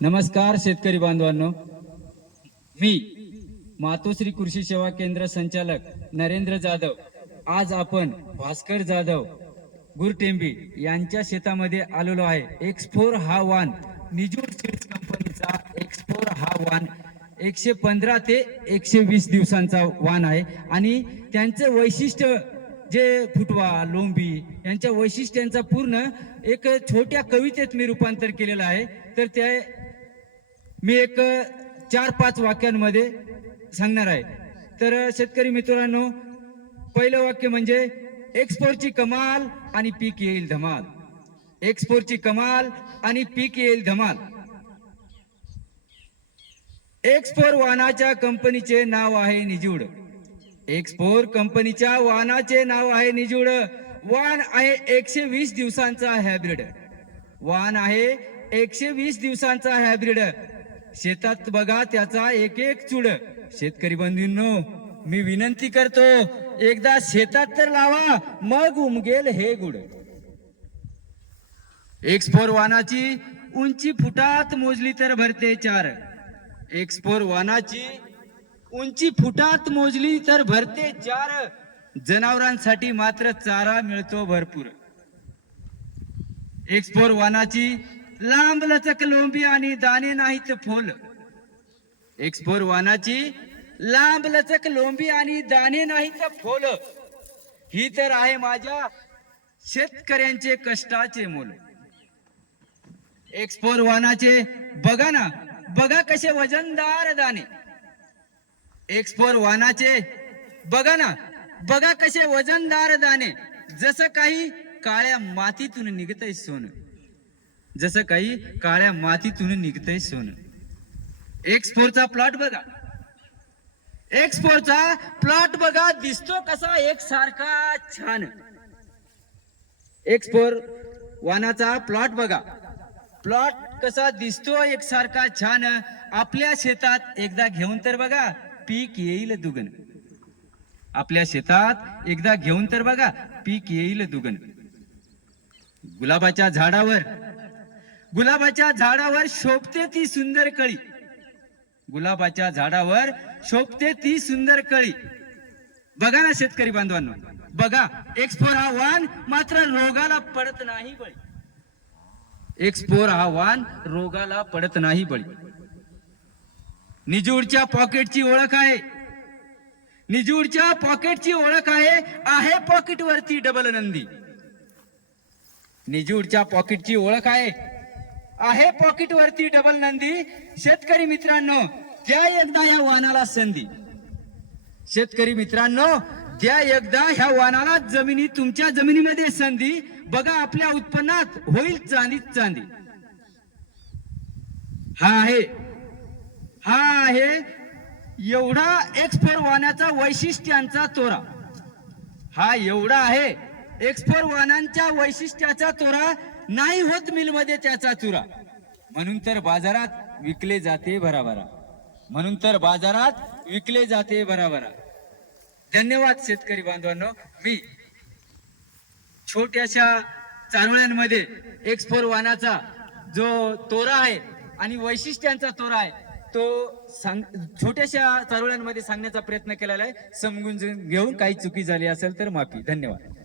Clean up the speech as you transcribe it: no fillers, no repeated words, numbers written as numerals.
नमस्कार शेतकरी बांधवांनो, मी मातोश्री कृषी सेवा केंद्र संचालक नरेंद्र जाधव आज आपण भास्कर जाधव गुरटेंबी यांच्या शेतामध्ये आलेलो आहे। एक्सपोर हा वाण निजूर सीड्स कंपनीचा एक्सपोर हा वाण 115 ते 120 दिवसांचा वाण आहे आणि त्यांचे वैशिष्ट्य जे फुटवा लोंबी यांच्या वैशिष्ट्यांचा पूर्ण एक छोट्या कवितेत मी रूपांतर केलेलं आहे। तर ते मी एक 4-5 वाक्यांमध्ये सांगणार आहे। तर शेतकरी मित्रांनो, पहिलं वाक्य म्हणजे एक्सपोरची कमाल आणि पीक येईल धमाल। एक्सपोरची कमाल आणि पीक येईल धमाल। एक्सपोर वाणाच्या कंपनीचे नाव आहे निजूड। एक्सपोर कंपनीच्या वाणाचे नाव आहे निजूड। वाण आहे 120 दिवसांचा हायब्रिड। वाण आहे 120 दिवसांचा हायब्रिड। शेतात बघा त्याचा एक एक चूड। शेतकरी बंधूंनो, मी विनंती करतो, एकदा शेतात तर लावा, मग उमगेल हे गुड। एक्सपोर वाणाची उंची फुटात मोजली तर भरते 4। एक्सपोर वाणाची उंची फुटात मोजली तर भरते 4। जनावरांसाठी मात्र चारा मिळतो भरपूर। एक्सपोर वाणाची लांब लचक लोंबी आणि दाणे नाहीत फोल। एक्सपोर वाणाची लांब लचक लोंबी आणि दाणे नाहीत फोल। ही तर आहे माझ्या शेतकऱ्यांचे कष्टाचे मोल। एक्सपोर वाणाचे बघा ना, बघा कसे वजनदार दाणे। एक्सपोर वाणाचे बघा ना, बघा कसे वजनदार दाणे। जसं काही काळ्या मातीतून निघतंय सोनं। जसं काही काळ्या मातीतून निघतंय सोनं। एक्सपोरचा प्लॉट बघा, एक्सपोरचा प्लॉट बघा, दिसतो कसा एकसारखा छान। एक्सपोर वाणाचा प्लॉट बघा, प्लॉट कसा दिसतो एकसारखा छान। आपल्या शेतात एकदा घेऊन तर बघा, पीक येईल दुगण। आपल्या शेतात एकदा घेऊन तर बघा, पीक येईल दुगण। गुलाबाच्या झाडावर, गुलाबाच्या झाडावर शोभते ती सुंदर कळी। गुलाबाच्या झाडावर शोभते ती सुंदर कळी। बघा ना शेतकरी बांधवांनो, बघा एक्सपोर हा वाण मात्र रोगाला पडत नाही बळी। एक्सपोर हा वाण रोगाला पडत नाही बळी। निजूडच्या पॉकेटची ओळख आहे, निजूडच्या पॉकेटची ओळख आहे पॉकेट वरती डबल नंदी। निजूडच्या पॉकेटची ओळख आहे पॉकेट वरती डबल नंदी। शेतकरी मित्रांनो, द्या एकदा या वाणाला संधी। शेतकरी मित्रांनो, द्या एकदा ह्या वाणाला जमिनी, तुमच्या जमिनीमध्ये संधी। बघा आपल्या उत्पन्नात होईल चांदीच चांदी। हा आहे एवढा एक्सपोर वाणाचा वैशिष्ट्यांचा तोरा। हा एवढा आहे एक्सपोर वाणांच्या वैशिष्ट्याचा तोरा। नाही होत मिलमध्ये त्याचा चुरा। म्हणून तर बाजारात विकले जाते भराभरा। म्हणून तर बाजारात विकले जाते भराभरा। धन्यवाद शेतकरी बांधवांनो। मी छोट्याशा चारोळ्यांमध्ये एक्सपोर वाणाचा जो तोरा आहे आणि वैशिष्ट्यांचा तोरा आहे तो छोट्याशा चारोळ्यांमध्ये सांगण्याचा प्रयत्न केलेला आहे। समजून घेऊन काही चुकी झाली असेल तर माफी। धन्यवाद।